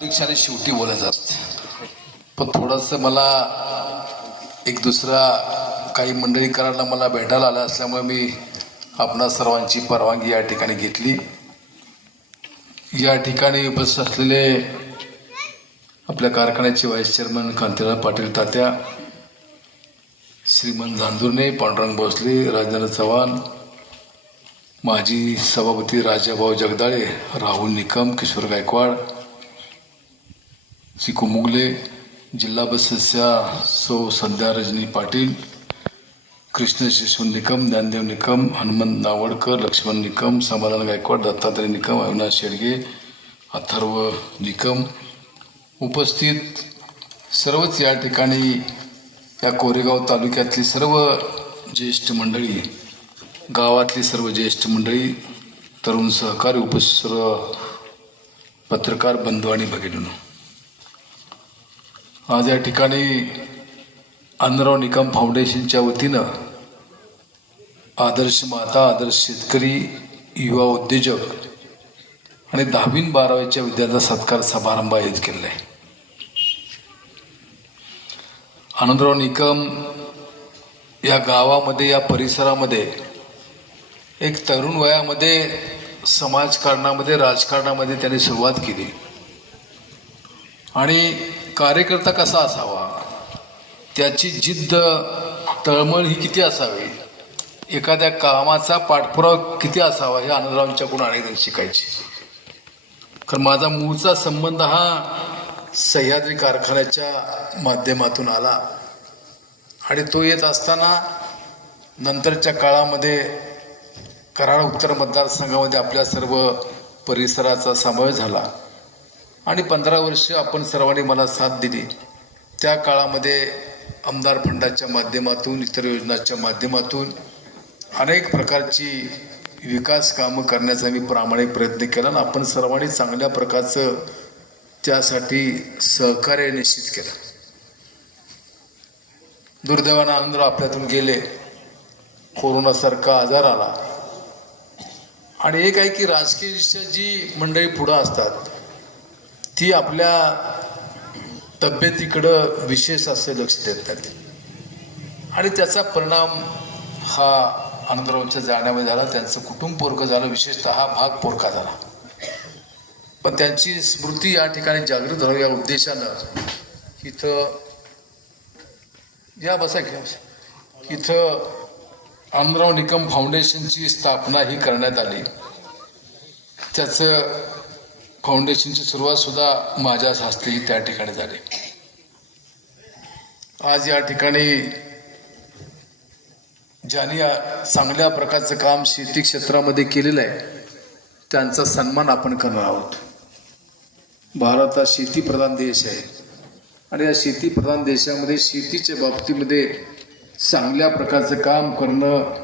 दीक्षाने शेवटी बोलायचं पण थोडंसं मला एक दुसरा काही मंडळी करायला मला भेटायला आलं असल्यामुळे मी आपणा सर्वांची परवानगी या ठिकाणी घेतली. या ठिकाणी उपस्थित असलेले आपल्या कारखान्याचे व्हाईस चेअरमन कांतीराव पाटील तात्या, श्रीमंत जांजुर्णे, पांडुरंग भोसले, राजेंद्र चव्हाण, माजी सभापती राजाभाऊ जगदाळे, राहुल निकम, किशोर गायकवाड, सिकू मुगले, जिल्हा सदस्या सौ संध्या रजनी पाटील, कृष्ण शिशु निकम, ज्ञानदेव निकम, हनुमंत नावडकर, लक्ष्मण निकम, समाधान गायकवाड, दत्तात्रय निकम, अविनाश शेडगे, अथर्व निकम, उपस्थित सर्वच या ठिकाणी या कोरेगाव तालुक्यातली सर्व ज्येष्ठ मंडळी, गावातली सर्व ज्येष्ठ मंडळी, तरुण सहकारी, उपस्थित सर्व पत्रकार बंधू आणि भगिनींनो, आज या ठिकाणी अण्णाराव निकम फाउंडेशनच्या वतीनं आदर्श माता, आदर्श शेतकरी, युवा उद्योजक आणि 10वी 12वीच्या विद्यार्थ्यांचा सत्कार समारंभ आयोजित केलेला आहे. अण्णाराव निकम या गावामध्ये, या परिसरामध्ये एक तरुण वयामध्ये समाजकारणामध्ये, राजकारणामध्ये त्यांनी सुरुवात केली. आणि कार्यकर्ता कसा असावा, त्याची जिद्द, तळमळ ही किती असावी, एखाद्या कामाचा पाठपुरावा किती असावा, हे अण्णारावांच्याकडून अनेक शिकायचे. कारण माझा मूळचा संबंध हा सह्याद्री कारखान्याच्या माध्यमातून आला आणि तो येत असताना नंतरच्या काळामध्ये कराड उत्तर मतदारसंघामध्ये आपल्या सर्व परिसराचा समावेश झाला आणि 15 वर्ष आपण सर्वांनी मला साथ दिली. त्या काळामध्ये आमदार फंडाच्या माध्यमातून, इतर योजनांच्या माध्यमातून अनेक प्रकारची विकास कामं करण्याचा मी प्रामाणिक प्रयत्न केला आणि आपण सर्वांनी चांगल्या प्रकारचं त्यासाठी सहकार्य निश्चित केलं. दुर्दैवानं अण्णाराव आपल्यातून गेले, कोरोनासारखा आजार आला आणि एक आहे की राजकीय जी मंडळी पुढं असतात ती आपल्या तब्येतीकडं विशेष असे लक्ष देतात आणि त्याचा परिणाम हा अण्णारावांच्या जाण्यामध्ये झाला. त्यांचं कुटुंब पोरकं झालं, विशेषतः हा भाग पोरका झाला. पण त्यांची स्मृती या ठिकाणी जागृत व्हावी या उद्देशानं इथं या बसा घ्या इथं अण्णाराव निकम फाउंडेशनची स्थापना ही करण्यात आली. त्याचं फाउंडेशनची सुरुवात सुद्धा माझ्याच हस्ते ही त्या ठिकाणी झाली. आज या ठिकाणी ज्यांनी चांगल्या प्रकारचं काम शेती क्षेत्रामध्ये केलेलं आहे त्यांचा सन्मान आपण करणार आहोत. भारत हा शेतीप्रधान देश आहे आणि या शेतीप्रधान देशामध्ये शेतीच्या बाबतीमध्ये चांगल्या प्रकारचं काम करणं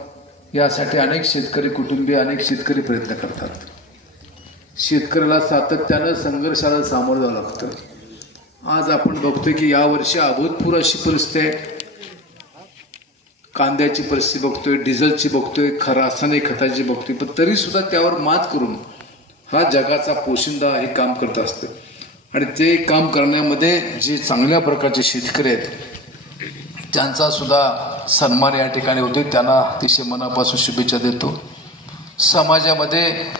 यासाठी अनेक शेतकरी कुटुंबीय, अनेक शेतकरी प्रयत्न करतात. शेतकऱ्याला सातत्यानं संघर्षाला सामोरं जावं लागतं. आज आपण बघतोय की यावर्षी अभूतपूर्व अशी परिस्थिती आहे. कांद्याची परिस्थिती बघतोय, डिझेलची बघतोय, रासायनिक खताची बघतोय, पण तरी सुद्धा त्यावर मात करून हा जगाचा पोशिंदा हे काम करत असतं. आणि ते काम करण्यामध्ये जे चांगल्या प्रकारचे शेतकरी आहेत त्यांचा सुद्धा सन्मान या ठिकाणी होतो. त्यांना अतिशय मनापासून शुभेच्छा देतो. समाजामध्ये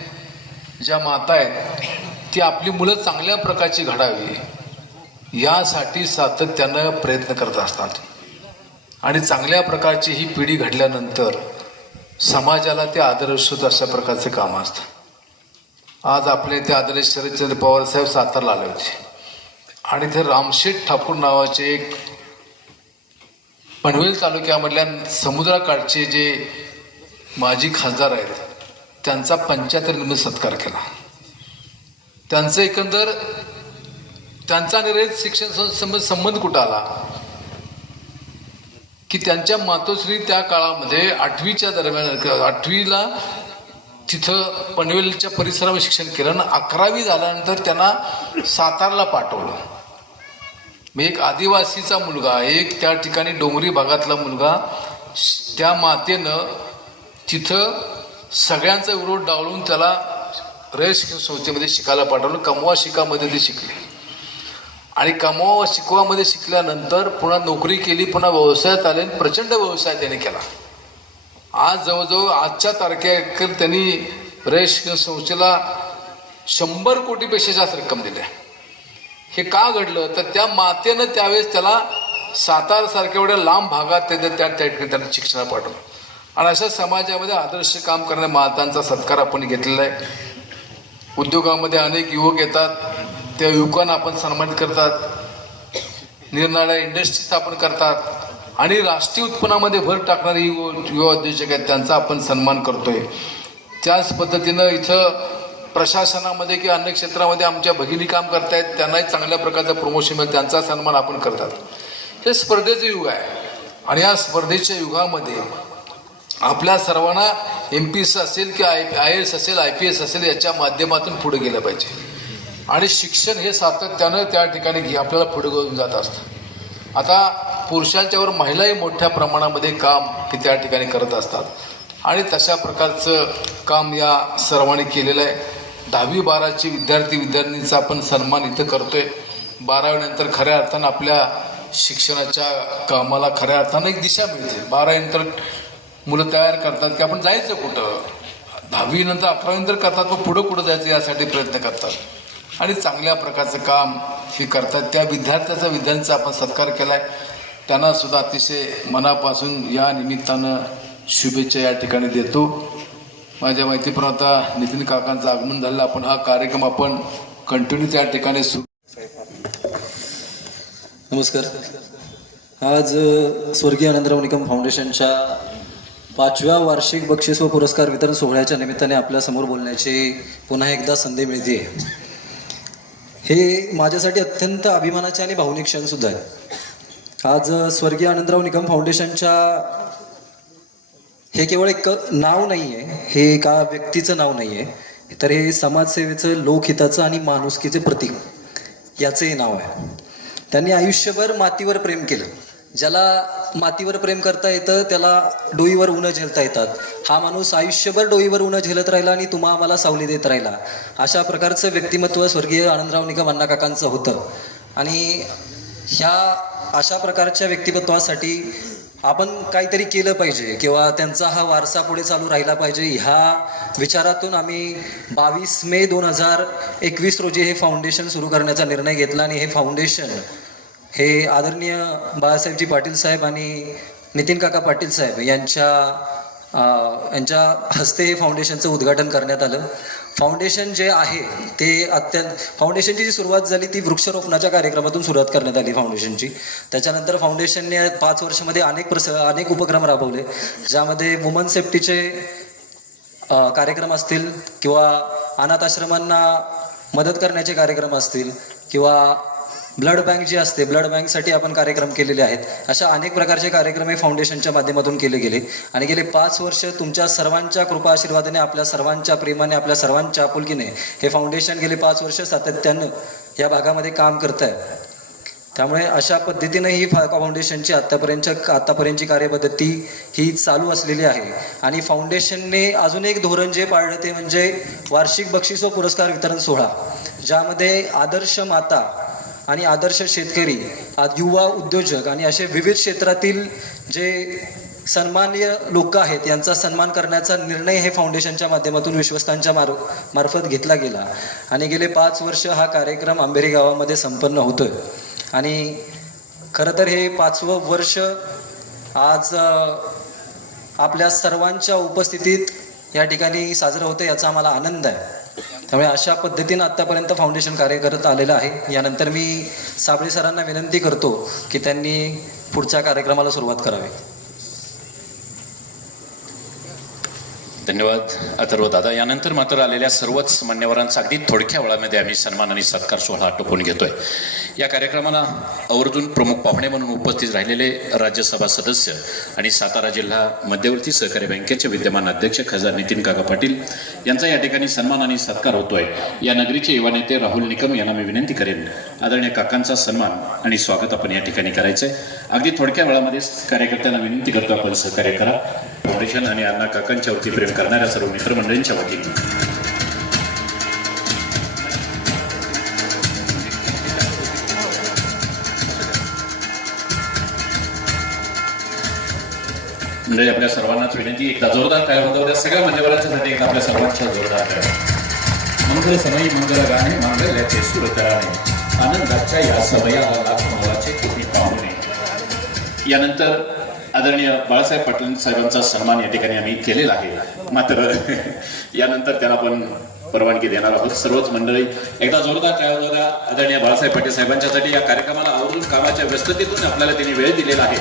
ज्या माता आहेत ती आपली मुलं चांगल्या प्रकारची घडावी यासाठी सातत्यानं प्रयत्न करत असतात आणि चांगल्या प्रकारची ही पिढी घडल्यानंतर समाजाला ते आदर्श होत अशा प्रकारचे काम असतं. आज आपले ते आदर्श शरदचंद्र पवार साहेब सातारला आले होते आणि ते रामशेठ ठाकूर नावाचे एक पनवेल तालुक्यामधल्या समुद्राकाठचे जे माजी खासदार आहेत त्यांचा 75 निमित्त सत्कार केला. त्यांचं एकंदर त्यांचा निर्यात शिक्षण संबंध कुठं आला की त्यांच्या मातोश्री त्या काळामध्ये 8वीच्या दरम्यान 8वीला तिथं पनवेलच्या परिसरावर शिक्षण केलं आणि 11वी झाल्यानंतर त्यांना सातारला पाठवलं. मी एक आदिवासीचा मुलगा, एक त्या ठिकाणी डोंगरी भागातला मुलगा, त्या मातेनं तिथं सगळ्यांचा विरोध डावलून त्याला रयत शिक्षण संस्थेमध्ये शिकायला पाठवलं. कमवा शिकामध्ये ते शिकले आणि कमावा शिकवामध्ये शिकल्यानंतर पुन्हा नोकरी केली, पुन्हा व्यवसायात आले, प्रचंड व्यवसाय त्याने केला. आज जवळजवळ आजच्या तारखेला त्यांनी रेश संस्थेला 100 कोटीपेक्षा जास्त रक्कम दिल्या. हे का घडलं तर त्या मातेनं त्यावेळेस त्याला सातारसारख्या एवढ्या लांब भागात त्या ठिकाणी त्यांना शिक्षणाला पाठवलं. आणि अशा समाजामध्ये आदर्श काम करणाऱ्या मातांचा सत्कार आपण घेतलेला आहे. उद्योगामध्ये अनेक युवक येतात, त्या युवकांना आपण सन्मानित करतात, निरनिराळ्या इंडस्ट्री स्थापन करतात आणि राष्ट्रीय उत्पन्नामध्ये भर टाकणारे युवा उद्योजक आहेत, त्यांचा आपण सन्मान करतोय. त्याच पद्धतीनं इथं प्रशासनामध्ये किंवा अन्य क्षेत्रामध्ये आमच्या भगिनी काम करतायत, त्यांनाही चांगल्या प्रकारचं प्रमोशन मिळेल, त्यांचा सन्मान आपण करतात. हे स्पर्धेचं युग आहे आणि या स्पर्धेच्या युगामध्ये आपल्या सर्वांना MP असेल किंवा IAS असेल, IPS असेल, याच्या माध्यमातून पुढे गेलं पाहिजे. आणि शिक्षण हे सातत्यानं त्या ठिकाणी आपल्याला पुढे घेऊन जात असतं. आता पुरुषांच्यावर महिलाही मोठ्या प्रमाणामध्ये काम हे त्या ठिकाणी करत असतात आणि तशा प्रकारचं काम या सर्वांनी केलेलं आहे. 10वी-12वी विद्यार्थींचा आपण सन्मान इथं करतोय. 12वी नंतर खऱ्या अर्थानं आपल्या शिक्षणाच्या कामाला खऱ्या अर्थानं एक दिशा मिळते. 12वी नंतर मुलं तयार करतात की आपण जायचं कुठं, 10वी नंतर 11वी नंतर करतात, मग पुढं कुठं जायचं यासाठी प्रयत्न करतात आणि चांगल्या प्रकारचं काम हे करतात. त्या विद्यार्थ्यांचा आपण सत्कार केला आहे. त्यांना सुद्धा अतिशय मनापासून या निमित्तानं शुभेच्छा या ठिकाणी देतो. माझ्या माहितीप्रमाणे आता नितीन काकांचं आगमन झालं, आपण हा कार्यक्रम आपण कंटिन्यू त्या ठिकाणी सुरू. नमस्कार. आज स्वर्गीय आनंदराव निकम फाउंडेशनच्या 5व्या वार्षिक बक्षीस व पुरस्कार वितरण सोहळ्याच्या निमित्ताने आपल्यासमोर बोलण्याची पुन्हा एकदा संधी मिळते. हे माझ्यासाठी अत्यंत अभिमानाचे आणि भावनिक क्षण सुद्धा आहे. आज स्वर्गीय आनंदराव निकम फाउंडेशनच्या हे केवळ एक नाव नाही आहे, हे एका व्यक्तीचं नाव नाही आहे, तर हे समाजसेवेचं, लोकहिताचं आणि माणुसकीचे प्रतीक याचंही नाव आहे. त्यांनी आयुष्यभर मातीवर प्रेम केलं. ज्याला मातीवर प्रेम करता येतं त्याला डोईवर उन्हं झेलता येतात. हा माणूस आयुष्यभर डोईवर उन्हं झेलत राहिला आणि तुम्हा आम्हाला सावली देत राहिला. अशा प्रकारचं व्यक्तिमत्व स्वर्गीय आनंदराव निकम अण्णा काकांचं होतं. आणि ह्या अशा प्रकारच्या व्यक्तिमत्वासाठी आपण काहीतरी केलं पाहिजे किंवा त्यांचा हा वारसा पुढे चालू राहिला पाहिजे. ह्या विचारातून आम्ही 22 मे 2021 रोजी हे फाउंडेशन सुरू करण्याचा निर्णय घेतला. आणि हे फाउंडेशन हे आदरणीय बाळासाहेबजी पाटील साहेब आणि नितीन काका पाटील साहेब यांच्या हस्ते हे फाउंडेशनचं उद्घाटन करण्यात आलं. फाउंडेशन जे आहे ते फाउंडेशनची जी सुरुवात झाली ती वृक्षारोपणाच्या कार्यक्रमातून सुरुवात करण्यात आली फाउंडेशनची. त्याच्यानंतर फाउंडेशनने 5 वर्षामध्ये अनेक उपक्रम राबवले, ज्यामध्ये वुमन सेफ्टीचे कार्यक्रम असतील किंवा अनाथ आश्रमांना मदत करण्याचे कार्यक्रम असतील किंवा ब्लड बँक जी असते, ब्लड बँकसाठी आपण कार्यक्रम केलेले आहेत. अशा अनेक प्रकारचे कार्यक्रम हे फाउंडेशनच्या माध्यमातून केले गेले. आणि गेले 5 वर्ष तुमच्या सर्वांच्या कृपा आशीर्वादाने, आपल्या सर्वांच्या प्रेमाने, आपल्या सर्वांच्या आपुलकीने हे फाउंडेशन गेले 5 वर्ष सातत्यानं या भागामध्ये काम करत आहे. त्यामुळे अशा पद्धतीनं ही फाउंडेशनची आत्तापर्यंतची कार्यपद्धती ही चालू असलेली आहे. आणि फाउंडेशनने अजून एक धोरण जे पाळलं ते म्हणजे वार्षिक बक्षीस व पुरस्कार वितरण सोहळा, ज्यामध्ये आदर्श माता आणि आदर्श शेतकरी, युवा उद्योजक आणि असे विविध क्षेत्रातील जे सन्माननीय लोक आहेत यांचा सन्मान करण्याचा निर्णय हे फाउंडेशनच्या माध्यमातून विश्वस्तांच्या मार्फत घेतला गेला. आणि गेले 5 वर्ष हा कार्यक्रम आंबेरी गावामध्ये संपन्न होतोय. आणि खरं तर हे 5वं वर्ष आज आपल्या सर्वांच्या उपस्थितीत या ठिकाणी साजरं होतं, याचा आम्हाला आनंद आहे. त्यामुळे अशा पद्धतीनं आत्तापर्यंत फाउंडेशन कार्य करत आलेलं आहे. यानंतर मी साबळे सरांना विनंती करतो की त्यांनी पुढच्या कार्यक्रमाला सुरुवात करावी. धन्यवाद अथर्व दादा. यानंतर मात्र आलेल्या सर्वच मान्यवरांचा अगदी थोडक्या वेळामध्ये आम्ही सन्मान आणि सत्कार सोहळा आटोपून घेतोय. या कार्यक्रमाला आवर्जून प्रमुख पाहुणे म्हणून उपस्थित राहिलेले राज्यसभा सदस्य आणि सातारा जिल्हा मध्यवर्ती सहकारी बँकेचे विद्यमान अध्यक्ष खासदार नितीन काका पाटील यांचा या ठिकाणी सन्मान आणि सत्कार होतोय. या नगरीचे युवा नेते राहुल निकम यांना मी विनंती करेन, आदरणीय काकांचा सन्मान आणि स्वागत आपण या ठिकाणी करायचंय. अगदी थोडक्या वेळामध्ये कार्यकर्त्यांना विनंती करतो आपण सहकार्य करा. फाउंडेशन आणि अण्णा काकांच्या वरती प्रेम करणाऱ्या सर्व मित्रमंडळींच्या वतीने म्हणजे आपल्या सर्वांनाच विनंती, एकदा जोरदार टाळ्या वाजवा द्या सगळ्या मान्यवरांच्यासाठी, एकदा आपल्या सर्वांच्या जोरदार टाळ्या. मंगल समयी मंगल गाणे, मांगल्याचे सूर कराणे, आनंदाच्या या समयाला लाख मोलाचे कोटी पाहुणे. यानंतर आदरणीय बाळासाहेब पाटील साहेबांचा सन्मान या ठिकाणी आम्ही केलेला आहे. मात्र यानंतर त्यांना आपण परवानगी देणार आहोत. सर्वच मंडळी एकदा जोरदार टाळ्या वाजवा द्या आदरणीय बाळासाहेब पाटील साहेबांच्यासाठी. या कार्यक्रमाला आवर्जून कामाच्या व्यस्ततेतून आपल्याला त्यांनी वेळ दिलेला आहे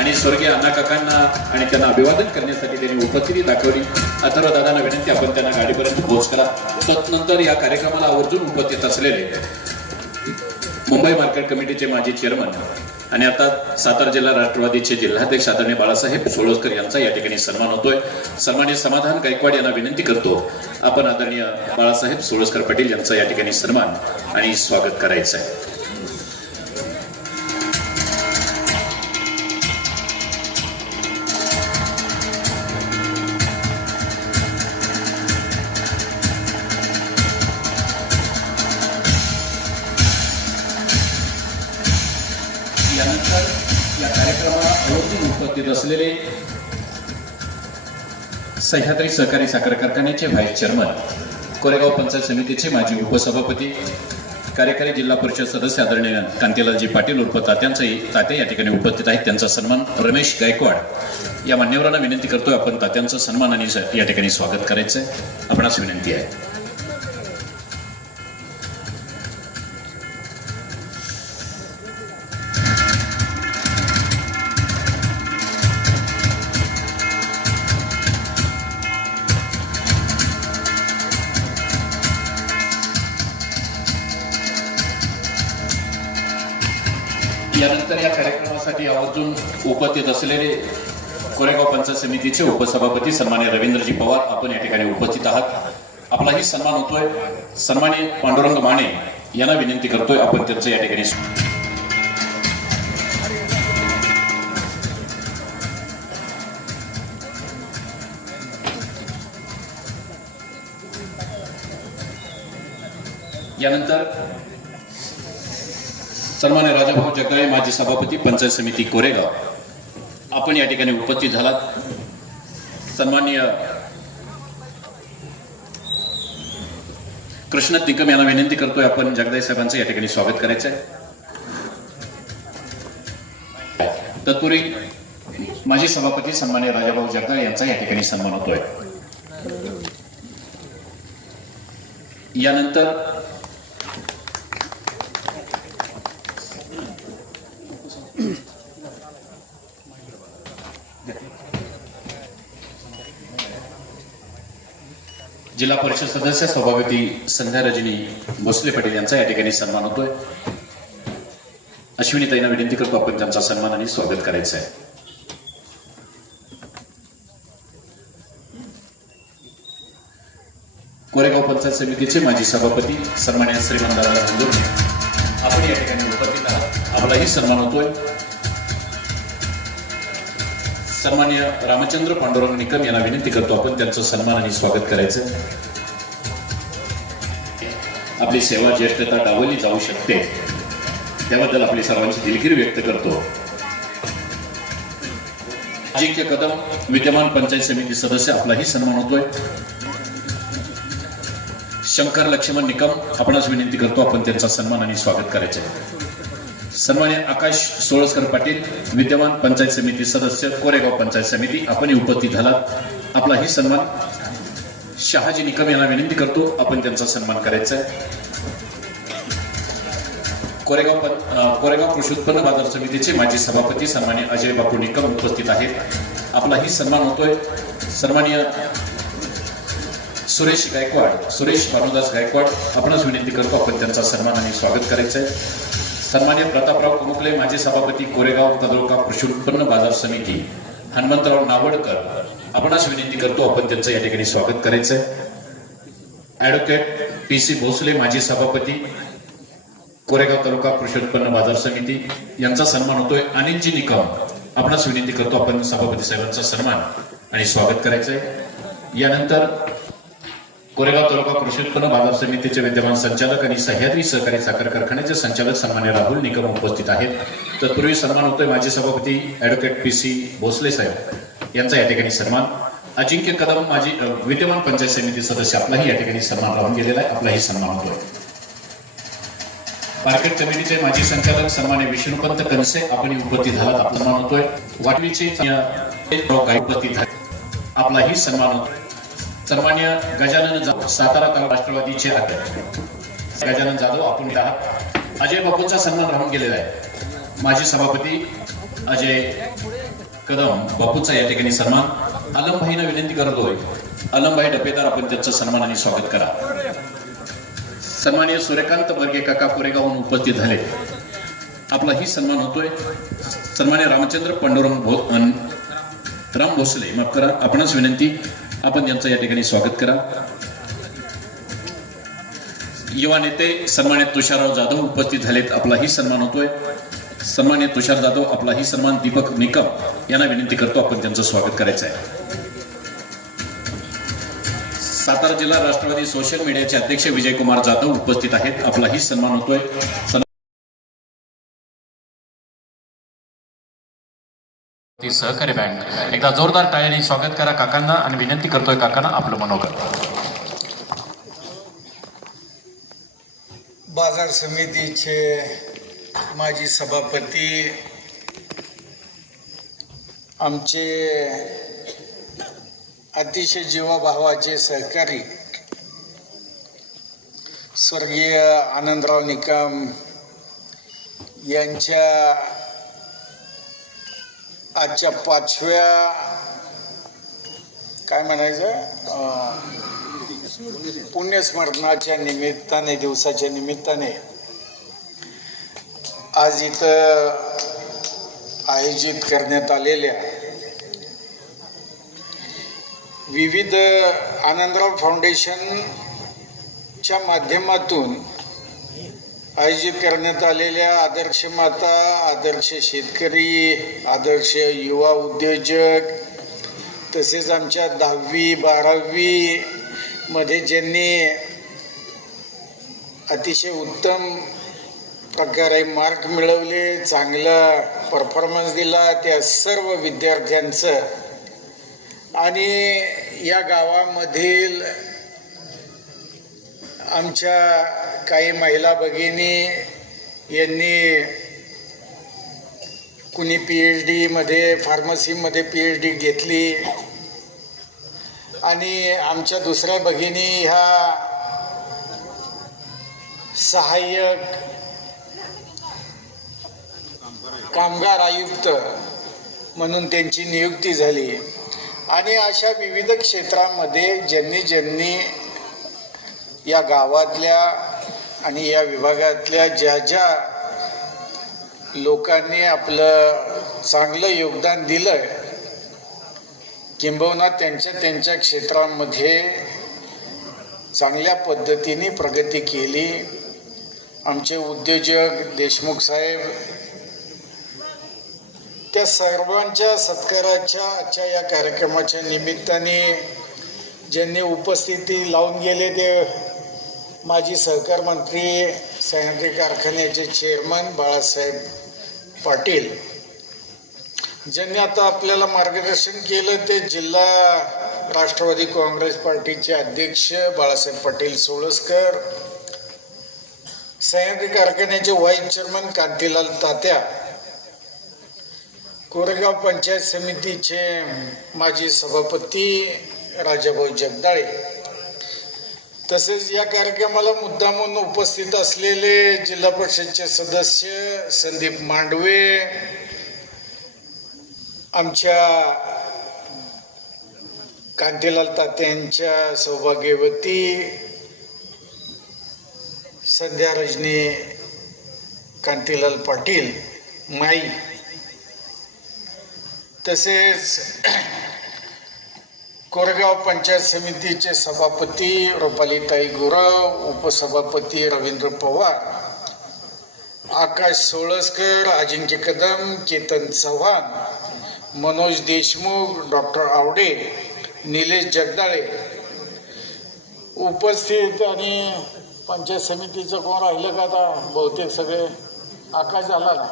आणि स्वर्गीय अण्णा काकांना आणि त्यांना अभिवादन करण्यासाठी त्यांनी उपस्थिती दाखवली. अथर्व दादांना विनंती, आपण त्यांना गाडीपर्यंत पोहोच करा. तदनंतर या कार्यक्रमाला आवर्जून उपस्थित असलेले मुंबई मार्केट कमिटीचे माजी चेअरमन आणि आता सातारा जिल्हा राष्ट्रवादीचे जिल्हाध्यक्ष आदरणीय बाळासाहेब सोळसकर यांचा या ठिकाणी सन्मान होतोय. सन्माननीय समाधान गायकवाड यांना विनंती करतो, आपण आदरणीय बाळासाहेब सोळसकर पाटील यांचा या ठिकाणी सन्मान आणि स्वागत करायचं आहे. यानंतर या कार्यक्रमाला आवर्जून उपस्थित असलेले सह्याद्री सहकारी साखर कारखान्याचे व्हाईस चेअरमन, कोरेगाव पंचायत समितीचे माजी उपसभापती, कार्यकारी जिल्हा परिषद सदस्य आदरणीय कांतीलालजी पाटील उर्फ तात्या या ठिकाणी उपस्थित आहेत. त्यांचा सन्मान रमेश गायकवाड या मान्यवरांना विनंती करतोय, आपण तात्यांचं सन्मान आणि या ठिकाणी स्वागत करायचं आहे. आपणास विनंती आहे. यानंतर या कार्यक्रमासाठी आवर्जून उपस्थित असलेले कोरेगाव पंचायत समितीचे उपसभापती सन्मान्य रवींद्रजी पवार, आपण या ठिकाणी उपस्थित आहात. आपलाही सन्मान होतोय. सन्मान्य पांडुरंग माने यांना विनंती करतोय, आपण त्यांचं या ठिकाणी यानंतर सन्मान्य राजाभाऊ जगदाळे माजी सभापती पंचायत समिती कोरेगाव, आपण या ठिकाणी उपस्थित झालात. सन्माननीय कृष्ण निकम यांना विनंती करतोय, आपण जगदाळे साहेबांचं या ठिकाणी स्वागत करायचं आहे. तत्पूर्वी माजी सभापती सन्मान्य राजाभाऊ जगदाळे यांचा या ठिकाणी सन्मान होतोय. यानंतर जिल्हा परिषद सदस्य सभापती संध्या रजनी भोसले पाटील यांचा या ठिकाणी सन्मान होतोय. अश्विनीताईंना विनंती करतो, आपण त्यांचा सन्मान आणि स्वागत करायचं आहे. कोरेगाव पंचायत समितीचे माजी सभापती सन्मान्य श्रीमंत दादा नंदुरणे, आपण या ठिकाणी उपस्थित आहात. आपलाही सन्मान होतोय. सन्मान्य रामचंद्र पांडुरंग निकम यांना विनंती करतो, आपण त्यांचं सन्मान आणि स्वागत करायचं. आपली सेवा ज्येष्ठता डावली जाऊ शकते, त्याबद्दल आपली सर्वांची दिलगिरी व्यक्त करतो. अजिंक्य कदम विद्यमान पंचायत समिती सदस्य, आपलाही सन्मान होतोय. शंकर लक्ष्मण निकम, आपणास विनंती करतो, आपण त्यांचा सन्मान आणि स्वागत करायचं आहे. सन्मान्य आकाश सोळसकर पाटील विद्यमान पंचायत समिती सदस्य कोरेगाव पंचायत समिती, आपण उपस्थित झालात. आपलाही सन्मान. शहाजी निकम यांना विनंती करतो, आपण त्यांचा सन्मान करायचा आहे. कोरेगाव कृषी उत्पन्न बाजार समितीचे माजी सभापती सन्मान्य अजय बापू निकम उपस्थित आहेत. आपलाही सन्मान होतोय. सन्मान्य सुरेश भानुदास गायकवाड, आपणच विनंती करतो, आपण त्यांचा सन्मान आणि स्वागत करायचं आहे. सन्मान्य प्रतापराव कुमुकले माजी सभापती कोरेगाव तालुका कृषी उत्पन्न बाजार समिती हनुमंतराव नावडकर, आपणास विनंती करतो, आपण त्यांचं या ठिकाणी स्वागत करायचं आहे. ॲडव्होकेट PC भोसले माजी सभापती कोरेगाव तालुका कृषी उत्पन्न बाजार समिती यांचा सन्मान होतोय. अनिलजी निकम, आपणास विनंती करतो, आपण सभापती साहेबांचा सन्मान आणि स्वागत करायचं आहे. यानंतर कोरेगाव तालुका कृषी उत्पन्न बाजार समितीचे विद्यमान संचालक आणि सह्याद्री सहकारी साखर कारखान्याचे संचालक सन्मान्य राहुल निकम उपस्थित आहेत. तत्पूर्वी सन्मान होतोय माजी सभापती ॲडव्होकेट PC भोसले साहेब, यांचा या ठिकाणी सन्मान. अजिंक्य कदम माजी विद्यमान पंचायत समिती सदस्य आपलाही या ठिकाणी सन्मान राहून गेलेला आहे, आपलाही सन्मान होतोय. मार्केट कमिटीचे माजी संचालक सन्मान्य विष्णुपंत कनसे आपण उपस्थित झालात, आपला सन्मान होतोय. वाटवीचे उपस्थित झाले, आपलाही सन्मान होतोय. सन्मान्य गजानन जाधव सातारा तालुका राष्ट्रवादीचे अध्यक्ष गजानन जाधव आपण आहात. अजय बापूंचा सन्मान राहून गेलेला आहे. माजी सभापती अजय कदम बापूंचा या ठिकाणी सन्मान. आलमभाईंना विनंती करतोय, आलमभाई डपेदार आपण त्यांचं सन्मानाने स्वागत करा. सन्माननीय सूर्यकांत बर्गे काका कोरेगावहून उपस्थित झाले, आपलाही सन्मान होतोय. सन्मान्य रामचंद्र पांडुरंग राम भोसले माफ करा, आपणच विनंती, आपण त्यांचं या ठिकाणी स्वागत करा. युवा नेते सन्मान्य तुषारराव जाधव उपस्थित झालेत, आपलाही सन्मान होतोय. सन्मान्य तुषार जाधव आपलाही सन्मान. दीपक निकम यांना विनंती करतो, आपण त्यांचं स्वागत करायचं आहे. सातारा जिल्हा राष्ट्रवादी सोशल मीडियाचे अध्यक्ष विजयकुमार जाधव उपस्थित आहेत, आपलाही सन्मान होतोय. सहकारी बँक एकदा जोरदार टाळ्यांनी स्वागत करा काकांना आणि विनंती करतोय काकांना आपलं मनोगत. बाजार समितीचे माजी सभापती, आमचे अतिशय जीवाभावाचे सहकारी स्वर्गीय आनंदराव निकम यांच्या आजच्या 5व्या काय म्हणायचं पुण्यस्मरणाच्या निमित्ताने दिवसाच्या निमित्ताने आज इथं आयोजित करण्यात आलेल्या विविध आनंदराव फाउंडेशनच्या माध्यमातून आयोजित करण्यात आलेल्या आदर्श माता, आदर्श शेतकरी, आदर्श युवा उद्योजक, तसेच आमच्या 10वी 12वी मध्ये ज्यांनी अतिशय उत्तम प्रकारे मार्क मिळवले, चांगला परफॉर्मन्स दिला, त्या सर्व विद्यार्थ्यांचं आणि या गावामधील आमच्या काही महिला भगिनी यांनी कुणी PhD मध्ये फार्मसीमध्ये PhD घेतली आणि आमच्या दुसऱ्या भगिनी ह्या सहाय्यक कामगार आयुक्त म्हणून त्यांची नियुक्ती झाली. आणि अशा विविध क्षेत्रामध्ये ज्यांनी या गावातल्या आणि या विभागातल्या ज्या लोकांनी आपलं चांगलं योगदान दिलं, किंबहुना त्यांच्या क्षेत्रामध्ये चांगल्या पद्धतीने प्रगती केली. आमचे उद्योजक देशमुख साहेब, त्या सर्वांच्या सत्काराच्या आजच्या या कार्यक्रमाच्या निमित्ताने ज्यांनी उपस्थिती लावून गेले ते माजी सहकार मंत्री, सह्याद्री कारखान्याचे चेअरमन बाळासाहेब पाटील, ज्यांनी आता आपल्याला मार्गदर्शन केलं ते जिल्हा राष्ट्रवादी काँग्रेस पार्टीचे अध्यक्ष बाळासाहेब पाटील सोळसकर, सह्याद्री कारखान्याचे व्हाईस चेअरमन कांतीलाल तात्या, कोरेगाव पंचायत समितीचे माजी सभापती राजाभाऊ जगदाळे, तसेच या कार्यक्रमाला मुद्दामून उपस्थित असलेले जिल्हा परिषदचे सदस्य संदीप मांडवे, आमच्या कांतीलाल तात्यांच्या सौभाग्यवती संध्या रजनी कांतीलाल पाटील माई, तसेच कोरेगाव पंचायत समितीचे सभापती रुपालीताई गुरव, उपसभापती रवींद्र पवार, आकाश सोळसकर, अजिंक्य कदम, केतन चव्हाण, मनोज देशमुख, डॉक्टर आवडे, निलेश जगदाळे उपस्थित. आणि पंचायत समितीचं कोण राहिलं का आता? बहुतेक सगळे. आकाश झाला ना?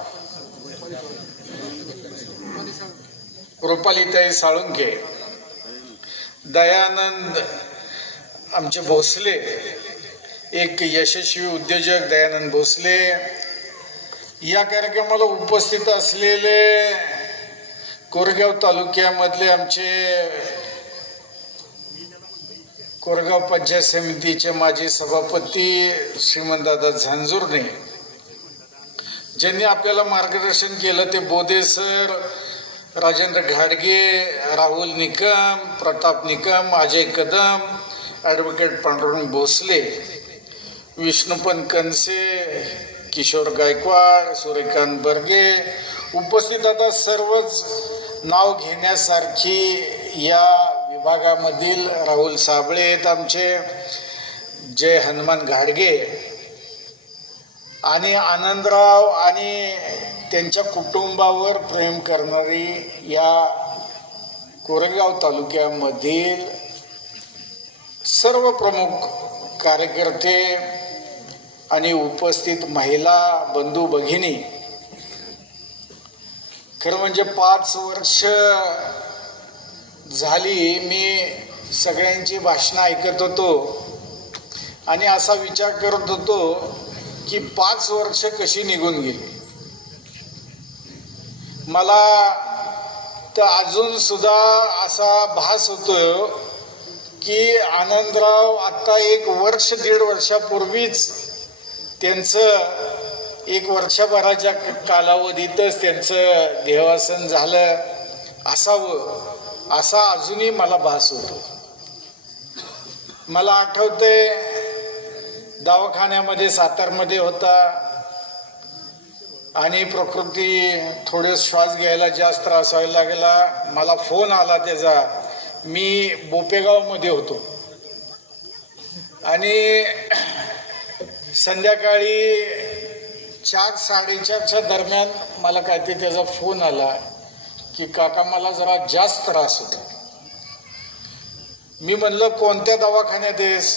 रुपालीताई साळुंके, दयानंद आमचे भोसले, एक यशस्वी उद्योजक दयानंद भोसले, या कार्यक्रमाला उपस्थित असलेले कोरेगाव तालुक्यामधले आमचे कोरेगाव पंचायत समितीचे माजी सभापती श्रीमंतदादा झांजुर्णे, ज्यांनी आपल्याला मार्गदर्शन केलं ते बोधे सर, राजेंद्र घाडगे, राहुल निकम, प्रताप निकम, अजय कदम, ॲडव्होकेट पांडुरंग भोसले, विष्णुपन कनसे, किशोर गायकवाड, सूर्यकांत बर्गे, उपस्थित आता सर्वच नाव घेण्यासारखी या विभागामधील राहुल साबळे आहेत आमचे, जय हनुमान घाडगे आणि आनंदराव आणि त्यांच्या कुटुंबावर प्रेम करणारी या कोरेगाव तालुक्यामधील सर्व प्रमुख कार्यकर्ते आणि उपस्थित महिला बंधू भगिनी, खरं म्हणजे 5 वर्ष झाली मी सगळ्यांची भाषणं ऐकत होतो आणि असा विचार करत होतो की 5 वर्ष कशी निघून गेली. मला तर अजून सुद्धा असा भास होतोय की आनंदराव आता 1 वर्ष 1.5 वर्षापूर्वीच त्यांचं 1 वर्षभराच्या कालावधीतच त्यांचं देहावसन झालं असावं असा अजूनही मला भास होतो. मला आठवतंय दवाखान्यामध्ये सातारमध्ये होता आणि प्रकृती थोडे श्वास घ्यायला जास्त त्रास व्हायला लागला. मला फोन आला त्याचा, मी बोपेगावमध्ये होतो आणि संध्याकाळी 4-4:30च्या दरम्यान मला काहीतरी त्याचा फोन आला की काका मला जरा जास्त त्रास होतो. मी म्हणलं कोणत्या दवाखान्यात आहेस?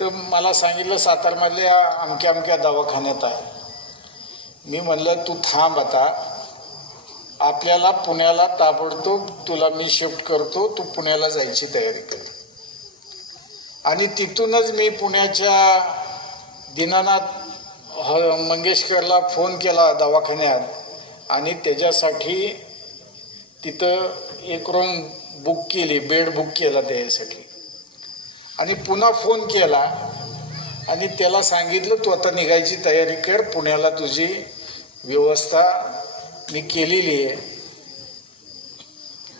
तर मला सांगितलं सातारमधल्या अमक्या अमक्या दवाखान्यात आहे. मी म्हणलं तू थांब, आता आपल्याला पुण्याला ताबडतोब तुला मी शिफ्ट करतो, तू पुण्याला जायची तयारी कर. आणि तिथूनच मी पुण्याच्या दीनानाथ मंगेशकरला फोन केला दवाखान्यात आणि त्याच्यासाठी तिथं एक रूम बुक केली, बेड बुक केला त्याच्यासाठी आणि पुन्हा फोन केला आणि त्याला सांगितलं तू आता निघायची तयारी कर, पुण्याला तुझी व्यवस्था मी केलेली आहे.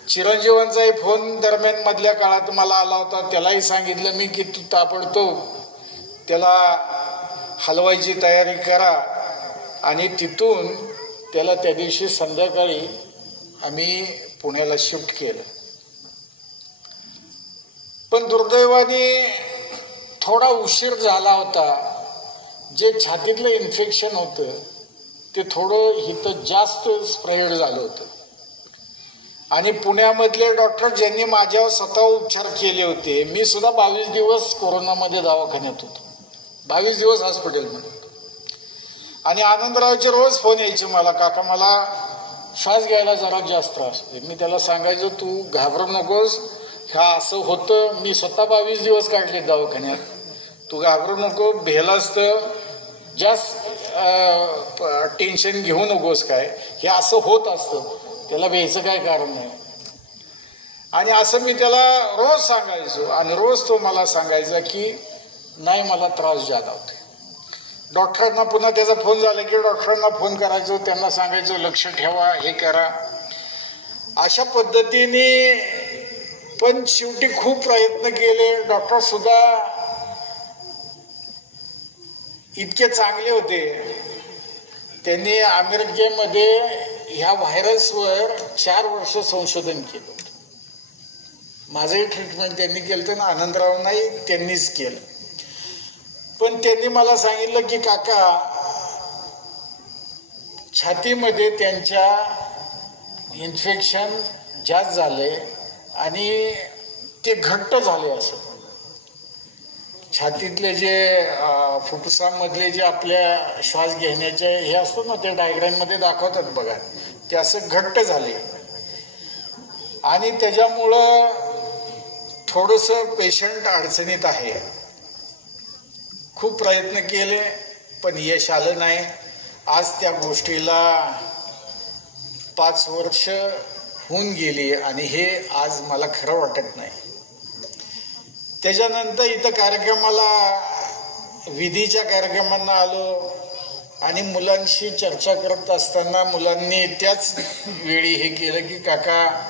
चिरंजीवांचाही फोन दरम्यान मधल्या काळात मला आला होता, त्यालाही सांगितलं मी की तू ताबडतोब त्याला हलवायची तयारी करा आणि तिथून त्याला त्या दिवशी संध्याकाळी आम्ही पुण्याला शिफ्ट केलं. पण दुर्दैवाने थोडा उशीर झाला होता. जे छातीतलं इन्फेक्शन होतं ते थोडं इथं जास्त स्प्रेड झालं होतं आणि पुण्यामधले डॉक्टर ज्यांनी माझ्यावर स्वतः उपचार केले होते, मी सुद्धा 22 दिवस कोरोनामध्ये दवाखान्यात होतो, 22 दिवस हॉस्पिटलमध्ये. आणि आनंदरावचे रोज फोन यायचे मला, काका मला श्वास घ्यायला जरा जास्त त्रास होते. मी त्याला सांगायचो तू घाबरू नकोस, ह्या असं होतं, मी स्वतः 22 दिवस काढले दवाखान्यात, तू घाबरू नको, भेलास तर जास्त टेन्शन घेऊ नकोस, काय हे असं होत असतं, त्याला भ्यायचं काय कारण नाही. आणि असं मी त्याला रोज सांगायचो आणि रोज तो मला सांगायचा की नाही मला त्रास जादा होते. डॉक्टरांना पुन्हा त्याचा फोन झाला की डॉक्टरांना फोन करायचो, त्यांना सांगायचो लक्ष ठेवा, हे करा, अशा पद्धतीने. पण शेवटी खूप प्रयत्न केले. डॉक्टर सुद्धा इतके चांगले होते, त्यांनी अमेरिकेमध्ये ह्या व्हायरसवर 4 वर्ष संशोधन केलं. माझंही ट्रीटमेंट त्यांनी केलं तर आनंदरावांनाही त्यांनीच केलं. पण त्यांनी मला सांगितलं की काका छातीमध्ये त्यांच्या इन्फेक्शन जास्त झाले आणि ते घट्ट झाले. असं छातीतले जे फुफ्फुसामधले जे आपल्या श्वास घेण्याचे हे असतं ना, ते डायग्राममध्ये दाखवतात बघा, ते असं घट्ट झाले. आणि त्याच्यामुळं थोडंसं पेशंट अडचणीत आहे. खूप प्रयत्न केले पण यश आलं नाही. आज त्या गोष्टीला 5 वर्ष होऊन गेली आणि हे आज मला खरं वाटत नाही. त्याच्यानंतर इथं कार्यक्रमाला, विधीच्या कार्यक्रमांना आलो आणि मुलांशी चर्चा करत असताना मुलांनी त्याच वेळी हे केलं की काका,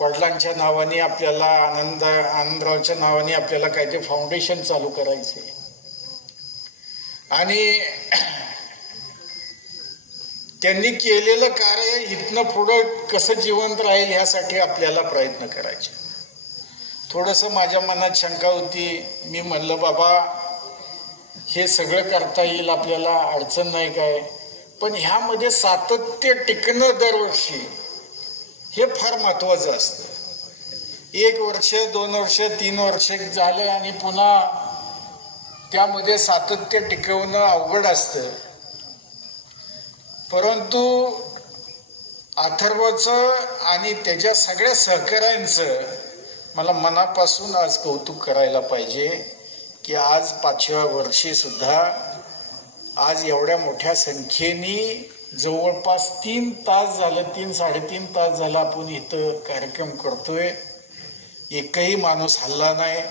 वडिलांच्या नावाने आपल्याला, आनंदरावच्या नावाने आपल्याला काय ते फाउंडेशन चालू करायचे आणि त्यांनी केलेलं कार्य इथनं पुढं कसं जिवंत राहील यासाठी आपल्याला प्रयत्न करायचे. थोडंसं माझ्या मनात शंका होती. मी म्हणलं बाबा हे सगळं करता येईल, आपल्याला अडचण नाही काय, पण ह्यामध्ये सातत्य टिकणं दरवर्षी हे फार महत्वाचं असतं. 1 वर्ष, 2 वर्ष, 3 वर्ष झालं आणि पुन्हा त्यामध्ये सातत्य टिकवणं अवघड असतं. परंतु अथर्वचं आणि त्याच्या सगळ्या सहकाऱ्यांचं मला मनापासून आज कौतुक करायला पाहिजे की आज 5व्या वर्षी सुद्धा आज एवढ्या मोठ्या संख्येने जवळपास 3 तास झालं, 3-3.5 तास झालं आपण इथं कार्यक्रम करतोय. एकही माणूस हल्ला नाही.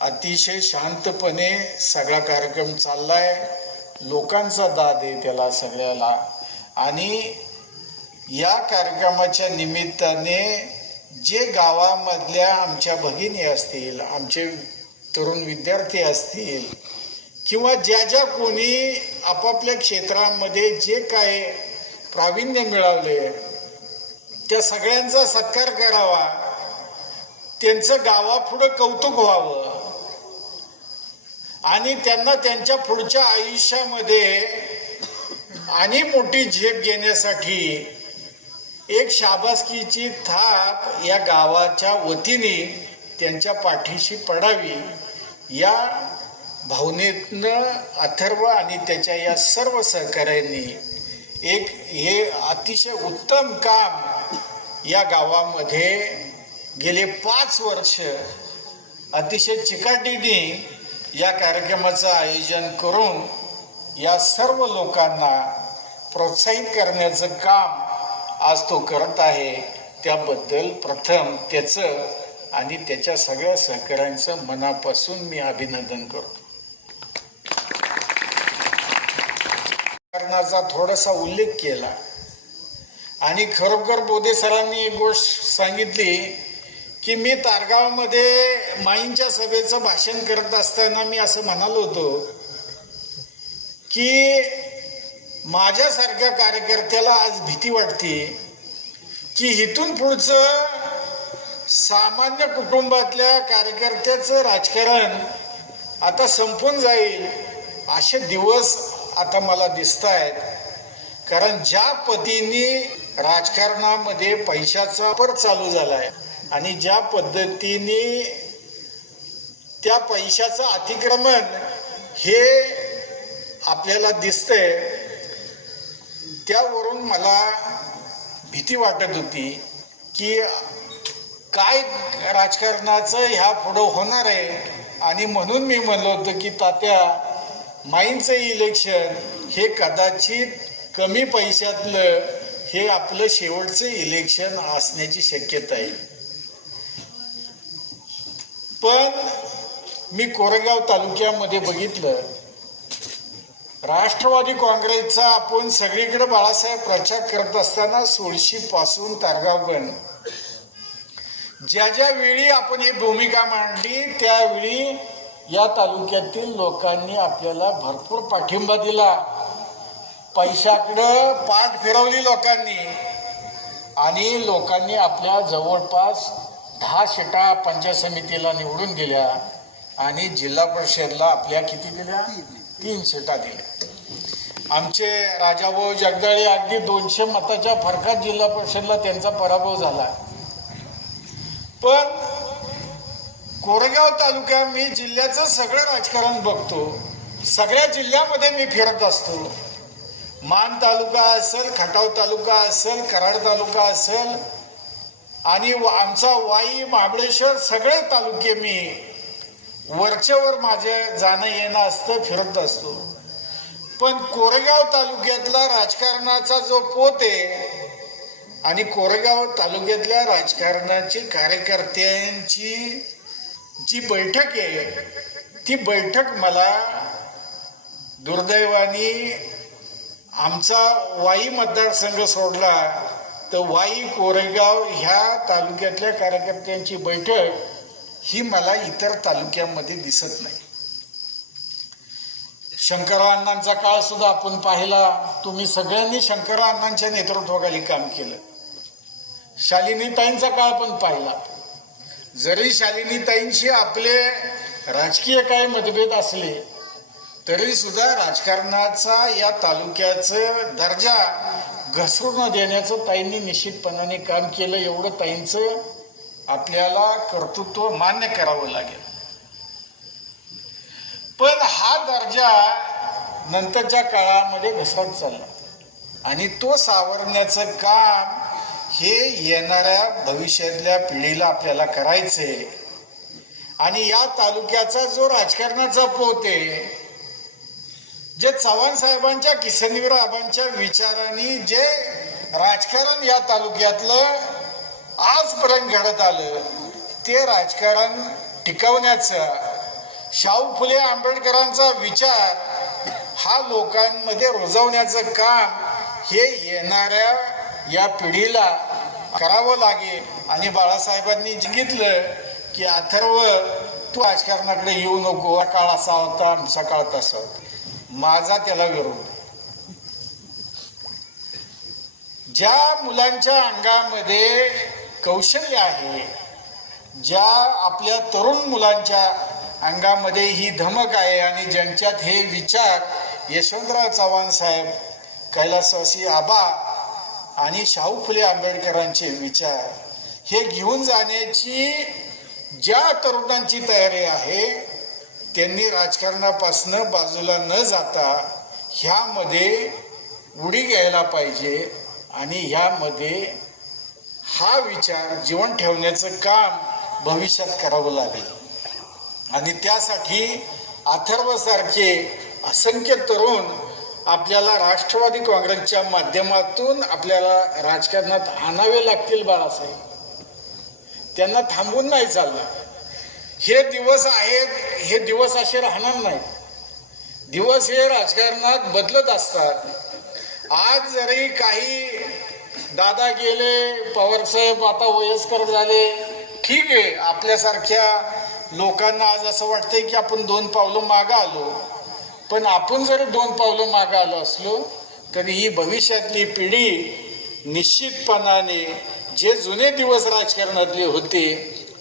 अतिशय शांतपणे सगळा कार्यक्रम चाललाय. लोकांचा दाद आहे त्याला सगळ्याला. आणि या कार्यक्रमाच्या निमित्ताने जे गावामधल्या आमच्या भगिनी असतील, आमचे तरुण विद्यार्थी असतील किंवा ज्या कोणी आपापल्या क्षेत्रामध्ये जे काय प्रावीण्य मिळवले त्या सगळ्यांचा सत्कार करावा, त्यांचं गावापुढं कौतुक व्हावं आणि त्यांना त्यांच्या पुढच्या आयुष्यामध्ये आणि मोठी झेप घेण्यासाठी एक शाबासकीची थाप या गावाच्या वतीने त्यांच्या पाठीशी पडावी या भावनेतनं अथर्व आणि त्याच्या या सर्व सहकाऱ्यांनी एक हे अतिशय उत्तम काम या गावामध्ये गेले 5 वर्ष अतिशय चिकाटीने या कार्यक्रमाचं आयोजन करून या सर्व लोकांना प्रोत्साहित करण्याचं काम आज तो करत आहे. त्याबद्दल प्रथम त्याचं आणि त्याच्या सगळ्या सहकाऱ्यांचं मनापासून मी अभिनंदन करतो. चा थोडासा उल्लेख केला आणि खरोखर बोधे सरांनी एक गोष्ट सांगितली की मी तारगावमध्ये माईंच्या सभेचं भाषण करत असताना मी असं म्हणालो होतो की माझ्यासारख्या कार्यकर्त्याला आज भीती वाटते की इथून पुढचं सामान्य कुटुंबातल्या कार्यकर्त्याचं राजकारण आता संपून जाईल असे दिवस आता मला दिसत आहेत. कारण ज्या पद्धतीने राजकारणामध्ये पैशाचा वापर चालू झालाय आणि ज्या पद्धतीने त्या पैशाचं अतिक्रमण हे आपल्याला दिसतंय, त्यावरून मला भीती वाटत होती की काय राजकारणाचं ह्या पुढं होणार आहे. आणि म्हणून मी म्हणलो होतो की तात्या, माईंचं इलेक्शन हे कदाचित कमी पैशातलं हे आपलं शेवटचं इलेक्शन असण्याची शक्यता आहे. पण मी कोरेगाव तालुक्यामध्ये बघितलं, राष्ट्रवादी काँग्रेसचा आपण सगळीकडे बाळासाहेब प्रचार करत असताना सुळशी पासून तारगावगण ज्या वेळी आपण ही भूमिका मांडली त्यावेळी या तालुक्यातील लोकांनी आपल्याला भरपूर पाठिंबा दिला. पैशाकडं पाठ फिरवली लोकांनी आणि लोकांनी आपल्या जवळपास 10 सीटा पंचायत समितीला निवडून दिल्या आणि जिल्हा परिषदला आपल्या किती दिल्या? 3 सीटा दिल्या. आमचे राजाभाऊ जगदाळे अगदी 200 मताच्या फरकात जिल्हा परिषदला त्यांचा पराभव झाला. पण कोरेगाव तालुका, मी जिल्ह्याचं सगळं राजकारण बघतो, सगळ्या जिल्ह्यामध्ये मी फिरत असतो. मान तालुका असेल, खटाव तालुका असेल, कराड तालुका असेल, आणि आमचा वाई, महाबळेश्वर सगळे तालुके मी वरच्यावर माझं जाणं येणं असतं, फिरत असतो. पण कोरेगाव तालुक्यातला राजकारणाचा जो पोत आहे आणि कोरेगाव तालुक्यातल्या राजकारणाची कार्यकर्त्यांची जी बैठक आहे, ती बैठक मला दुर्दैवाने आमचा वाई मतदारसंघ सोडला तर वाई, कोरेगाव ह्या तालुक्यातल्या कार्यकर्त्यांची बैठक ही मला इतर तालुक्यामध्ये दिसत नाही. शंकरराव अण्णांचा काळ सुद्धा आपण पाहिला. तुम्ही सगळ्यांनी शंकरराव अण्णांच्या नेतृत्वाखाली काम केलं. शालिनीताईंचा काळ पण पाहिला. जरी शालिनीताईंशी आपले राजकीय काही मतभेद असले तरी सुद्धा राजकारणाचा या तालुक्याचं दर्जा घसरून न देण्याचं ताईंनी निश्चितपणाने काम केलं. एवढं ताईंचं आपल्याला कर्तृत्व मान्य करावं लागेल. पण हा दर्जा नंतरच्या काळामध्ये घसरत चालला आणि तो सावरण्याचं काम हे येणाऱ्या भविष्यातल्या पिढीला आपल्याला करायचंय. आणि या तालुक्याचा जो राजकारणाचा पोत आहे, जे चव्हाण साहेबांच्या, किसनवीर आबांच्या विचारांनी जे राजकारण या तालुक्यातलं आजपर्यंत घडत आलं, ते राजकारण टिकवण्याचं, शाहू फुले आंबेडकरांचा विचार हा लोकांमध्ये रुजवण्याचं काम हे येणाऱ्या या पिढीला करावं लागेल. आणि बाळासाहेबांनी सांगितलं की अथर्व, तू राजकारणाकडे येऊ नको, काळ असा होता, आमचा काळ तसा होता. माझा त्याला विरोध. ज्या मुलांच्या अंगामध्ये कौशल्य आहे, ज्या आपल्या तरुण मुलांच्या अंगामध्ये ही धमक आहे आणि ज्यांच्यात हे विचार यशवंतराव चव्हाण साहेब, कैलासवासी आबा आणि शाहू फुले आंबेडकरांचे विचार हे घेऊन जाण्याची ज्या तरुणांची तयारी आहे, त्यांनी राजकारणापासून बाजूला न जाता ह्यामध्ये उडी घ्यायला पाहिजे आणि ह्यामध्ये हा विचार जीवन ठेवण्याचं काम भविष्यात करावं लागेल. आणि त्यासाठी अथर्वसारखे असंख्य तरुण आपल्याला राष्ट्रवादी काँग्रेसच्या माध्यमातून आपल्याला राजकारणात आणावे लागतील. बाळासाहेब, त्यांना थांबून नाही चाललं. हे दिवस आहेत, हे दिवस असे राहणार नाहीत. दिवस हे राजकारणात बदलत असतात. आज जरी काही दादा गेले, पवारसाहेब आता वयस्कर झाले, ठीक आहे, आपल्यासारख्या लोकांना आज असं वाटतंय की आपण 2 पावलं मागं आलो. पण आपण जरी 2 पावलं मागं आलो असलो तरी ही भविष्यातली पिढी निश्चितपणाने जे जुने दिवस राजकारणातले होते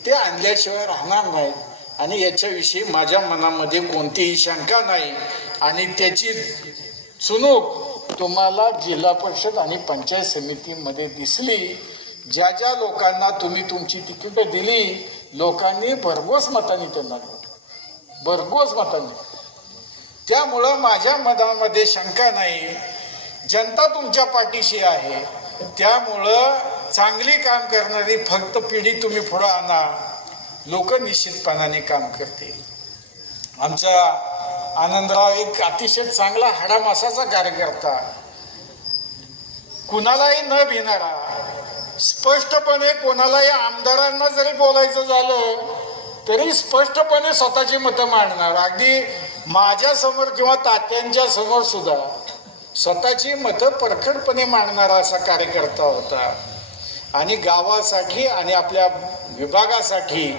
ते आणल्याशिवाय राहणार नाहीत. आणि याच्याविषयी माझ्या मनामध्ये कोणतीही शंका नाही. आणि त्याची चुणूक तुम्हाला जिल्हा परिषद आणि पंचायत समितीमध्ये दिसली. ज्या ज्या लोकांना तुम्ही तुमची तिकीटं दिली, लोकांनी भरघोस मतांनी त्यांना दिली, भरघोस मतांनी. त्यामुळं माझ्या मनामध्ये शंका नाही, जनता तुमच्या पाठीशी आहे. त्यामुळं चांगली काम करणारी फक्त पिढी तुम्ही पुढं आणा, लोक निश्चितपणाने काम करते. आमचा आनंदराव एक अतिशय चांगला हाडामासाचा कार्यकर्ता, कुणालाही न भिणारा, स्पष्टपणे कोणालाही आमदारांना जरी बोलायचं झालं तरी स्पष्टपणे स्वतःची मतं मांडणार. अगदी माझ्या समोर किंवा तात्यांच्या समोर सुद्धा स्वतःची मतं परखडपणे मांडणारा असा कार्यकर्ता होता. आणि गावासाठी आणि आपल्या विभागासाठी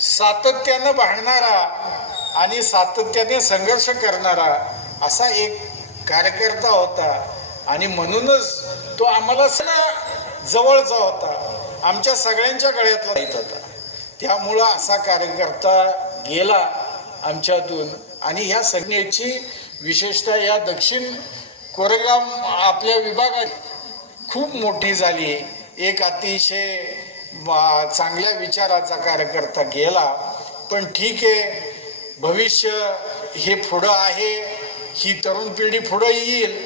सातत्यानं भांडणारा आणि सातत्याने संघर्ष करणारा असा एक कार्यकर्ता होता. आणि म्हणूनच तो आम्हाला जवळचा होता, आमच्या सगळ्यांच्या गळ्यातला येत होता. त्यामुळं असा कार्यकर्ता गेला आमच्यातून. आणि ह्या संघटनेची विशेषतः या दक्षिण कोरेगाव आपल्या विभागात खूप मोठी झाली. एक अतिशय चांगल्या विचाराचा कार्यकर्ता गेला. पण ठीक आहे, भविष्य हे पुढं आहे, ही तरुण पिढी पुढं येईल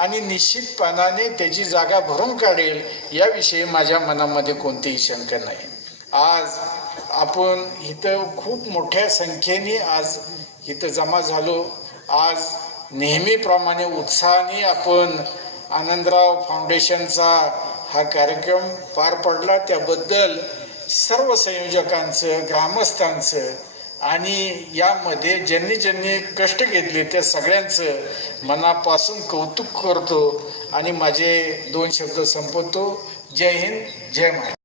आणि निश्चितपणाने त्याची जागा भरून काढेल याविषयी माझ्या मनामध्ये कोणतीही शंका नाही. आज आपण इथं खूप मोठ्या संख्येने आज इथं जमा झालो. आज नेहमीप्रमाणे उत्साहाने आपण आनंदराव फाउंडेशनचा हा कार्यक्रम पार पडला. त्याबद्दल सर्व संयोजकांचं, ग्रामस्थांचं आणि यामध्ये ज्यांनी कष्ट घेतले त्या सगळ्यांचं मनापासून कौतुक करतो आणि माझे 2 शब्द संपवतो. जय हिंद, जय महाराष्ट्र.